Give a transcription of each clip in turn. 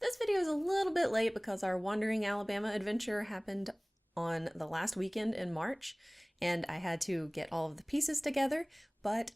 This video is a little bit late because our Wandering Alabama adventure happened on the last weekend in March, and I had to get all of the pieces together, but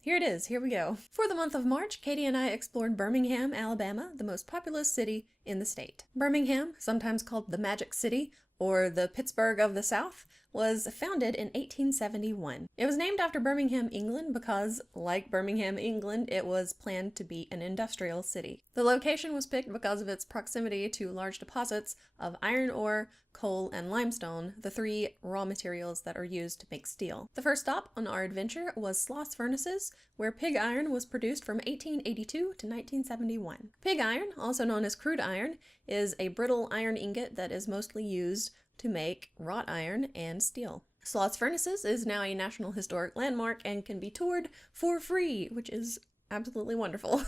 here it is, here we go. For the month of March, Katie and I explored Birmingham, Alabama, the most populous city in the state. Birmingham, sometimes called the Magic City, or the Pittsburgh of the South, was founded in 1871. It was named after Birmingham, England because, like Birmingham, England, it was planned to be an industrial city. The location was picked because of its proximity to large deposits of iron ore, coal, and limestone, the three raw materials that are used to make steel. The first stop on our adventure was Sloss Furnaces, where pig iron was produced from 1882 to 1971. Pig iron, also known as crude iron, is a brittle iron ingot that is mostly used to make wrought iron and steel. Sloss Furnaces is now a National Historic Landmark and can be toured for free, which is absolutely wonderful.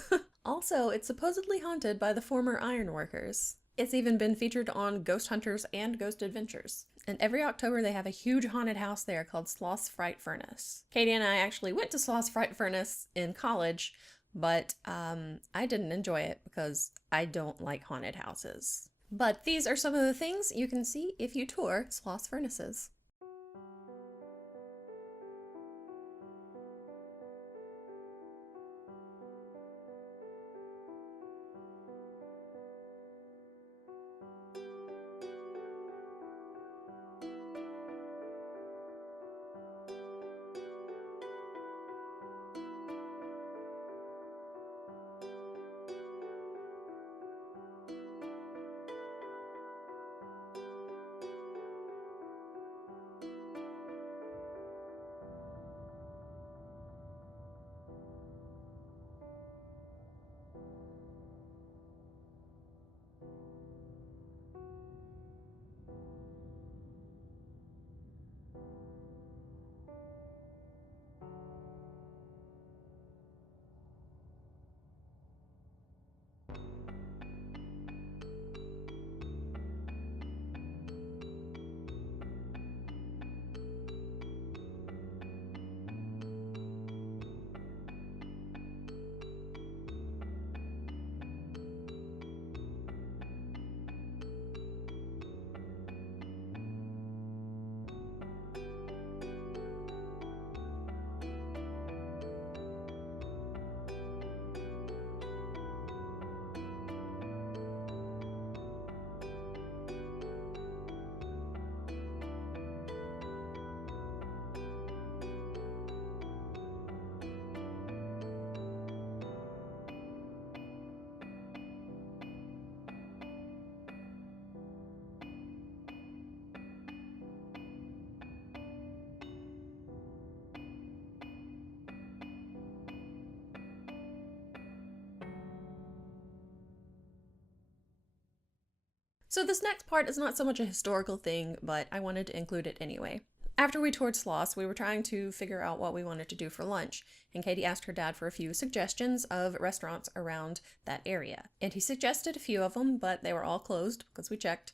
Also, it's supposedly haunted by the former iron workers. It's even been featured on Ghost Hunters and Ghost Adventures. And every October they have a huge haunted house there called Sloss Fright Furnace. Katie and I actually went to Sloss Fright Furnace in college, but I didn't enjoy it because I don't like haunted houses. But these are some of the things you can see if you tour Sloss Furnaces. So this next part is not so much a historical thing, but I wanted to include it anyway. After we toured Sloss, we were trying to figure out what we wanted to do for lunch, and Katie asked her dad for a few suggestions of restaurants around that area. And he suggested a few of them, but they were all closed because we checked.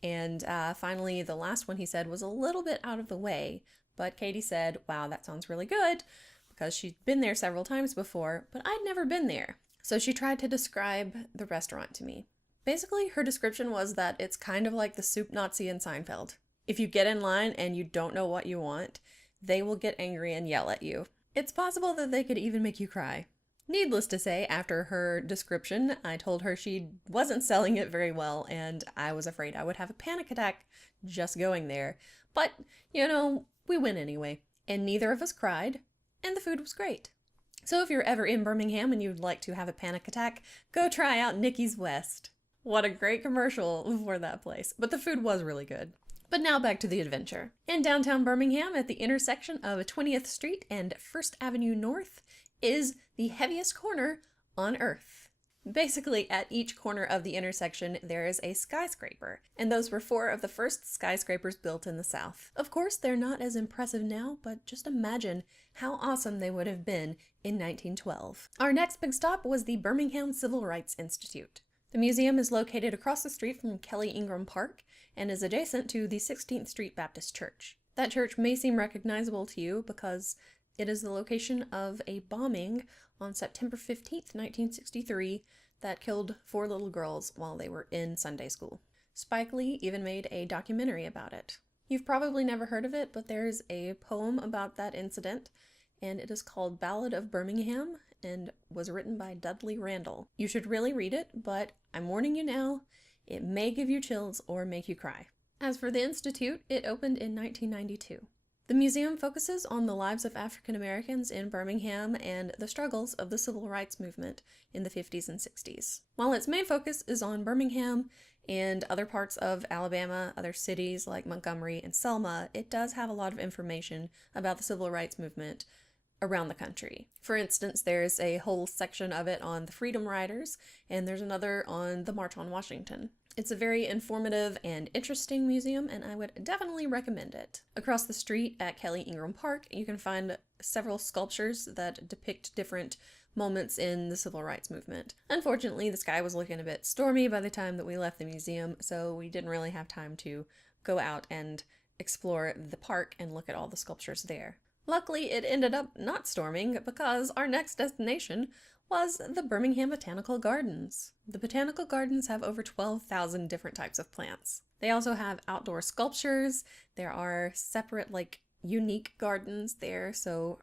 And finally, the last one he said was a little bit out of the way, but Katie said, wow, that sounds really good, because she'd been there several times before, but I'd never been there. So she tried to describe the restaurant to me. Basically, her description was that it's kind of like the Soup Nazi in Seinfeld. If you get in line and you don't know what you want, they will get angry and yell at you. It's possible that they could even make you cry. Needless to say, after her description, I told her she wasn't selling it very well, and I was afraid I would have a panic attack just going there. But, you know, we went anyway. And neither of us cried, and the food was great. So if you're ever in Birmingham and you'd like to have a panic attack, go try out Nikki's West. What a great commercial for that place. But the food was really good. But now back to the adventure. In downtown Birmingham, at the intersection of 20th Street and 1st Avenue North, is the heaviest corner on Earth. Basically, at each corner of the intersection, there is a skyscraper, and those were 4 of the first skyscrapers built in the South. Of course, they're not as impressive now, but just imagine how awesome they would have been in 1912. Our next big stop was the Birmingham Civil Rights Institute. The museum is located across the street from Kelly Ingram Park and is adjacent to the 16th Street Baptist Church. That church may seem recognizable to you because it is the location of a bombing on September 15th, 1963 that killed 4 little girls while they were in Sunday school. Spike Lee even made a documentary about it. You've probably never heard of it, but there's a poem about that incident, and it is called Ballad of Birmingham and was written by Dudley Randall. You should really read it, but I'm warning you now, it may give you chills or make you cry. As for the Institute, it opened in 1992. The museum focuses on the lives of African Americans in Birmingham and the struggles of the civil rights movement in the 50s and 60s. While its main focus is on Birmingham and other parts of Alabama, other cities like Montgomery and Selma, it does have a lot of information about the civil rights movement around the country. For instance, there's a whole section of it on the Freedom Riders, and there's another on the March on Washington. It's a very informative and interesting museum, and I would definitely recommend it. Across the street at Kelly Ingram Park, you can find several sculptures that depict different moments in the civil rights movement. Unfortunately, the sky was looking a bit stormy by the time that we left the museum, so we didn't really have time to go out and explore the park and look at all the sculptures there. Luckily, it ended up not storming because our next destination was the Birmingham Botanical Gardens. The Botanical Gardens have over 12,000 different types of plants. They also have outdoor sculptures. There are separate, unique gardens there. So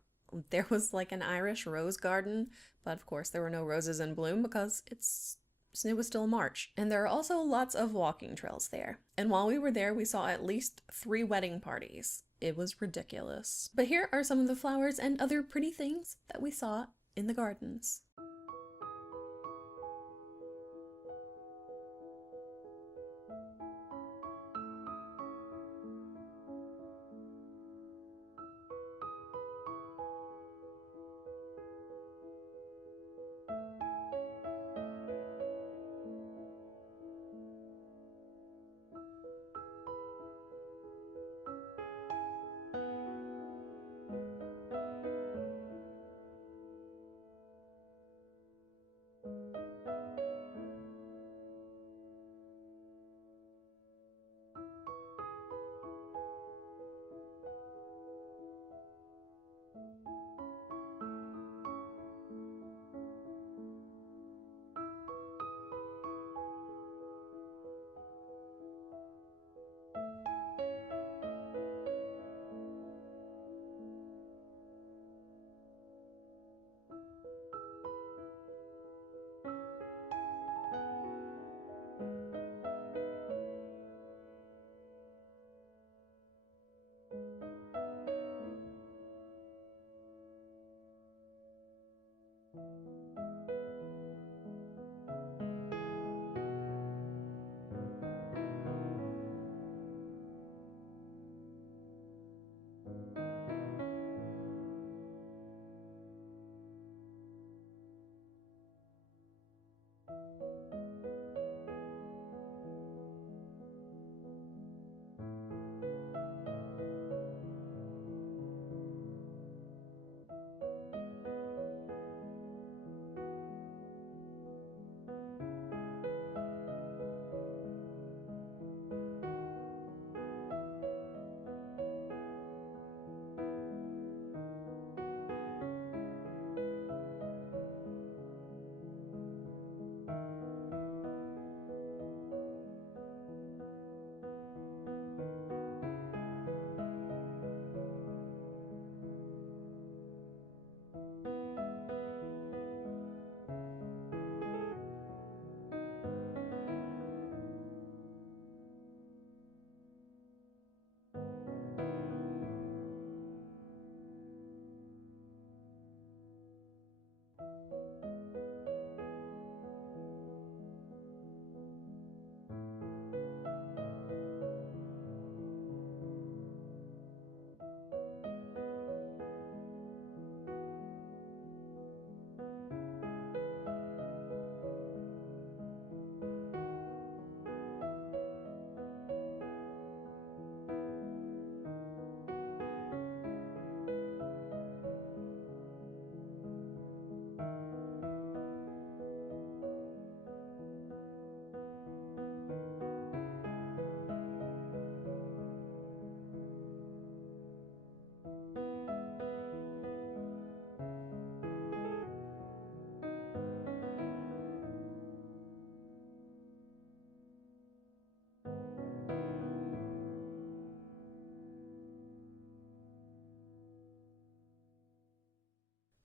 there was an Irish rose garden, but of course there were no roses in bloom because it was still March. And there are also lots of walking trails there. And while we were there, we saw at least 3 wedding parties. It was ridiculous. But here are some of the flowers and other pretty things that we saw in the gardens.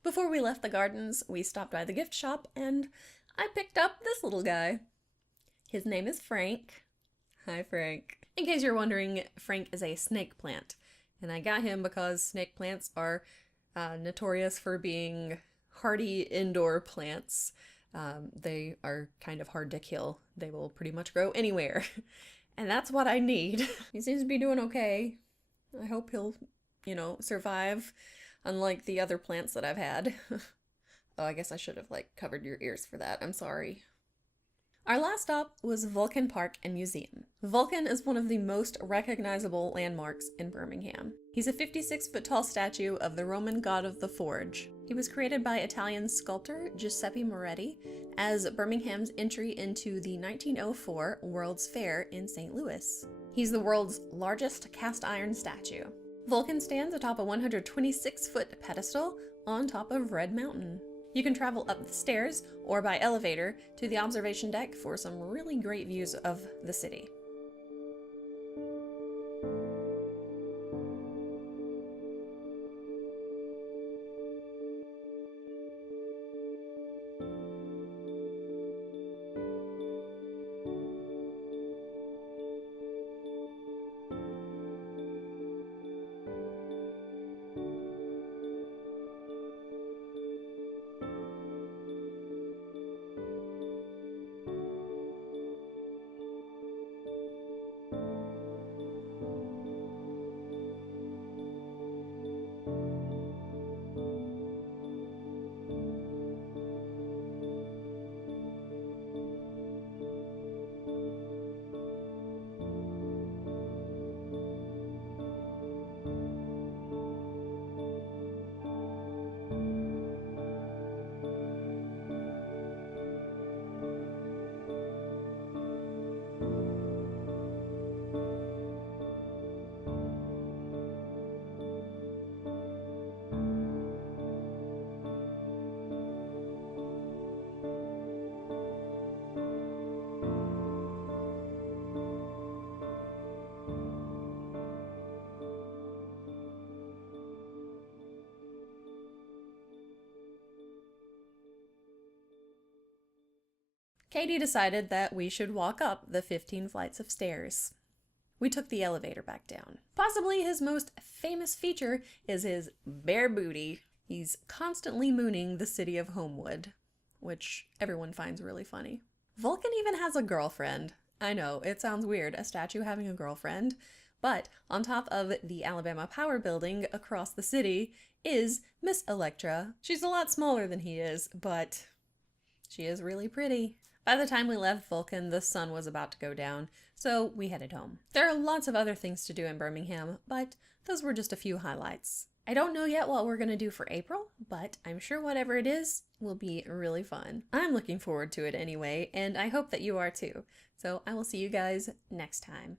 Before we left the gardens, we stopped by the gift shop and I picked up this little guy. His name is Frank. Hi, Frank. In case you're wondering, Frank is a snake plant, and I got him because snake plants are notorious for being hardy indoor plants. They are kind of hard to kill. They will pretty much grow anywhere. And that's what I need. He seems to be doing okay. I hope he'll, survive, unlike the other plants that I've had. Oh, I guess I should have, covered your ears for that. I'm sorry. Our last stop was Vulcan Park and Museum. Vulcan is one of the most recognizable landmarks in Birmingham. He's a 56-foot-tall statue of the Roman god of the forge. He was created by Italian sculptor Giuseppe Moretti as Birmingham's entry into the 1904 World's Fair in St. Louis. He's the world's largest cast-iron statue. Vulcan stands atop a 126-foot pedestal on top of Red Mountain. You can travel up the stairs or by elevator to the observation deck for some really great views of the city. Katie decided that we should walk up the 15 flights of stairs. We took the elevator back down. Possibly his most famous feature is his bare booty. He's constantly mooning the city of Homewood, which everyone finds really funny. Vulcan even has a girlfriend. I know, it sounds weird, a statue having a girlfriend, but on top of the Alabama Power Building across the city is Miss Electra. She's a lot smaller than he is, but she is really pretty. By the time we left Vulcan, the sun was about to go down, so we headed home. There are lots of other things to do in Birmingham, but those were just a few highlights. I don't know yet what we're going to do for April, but I'm sure whatever it is will be really fun. I'm looking forward to it anyway, and I hope that you are too. So I will see you guys next time.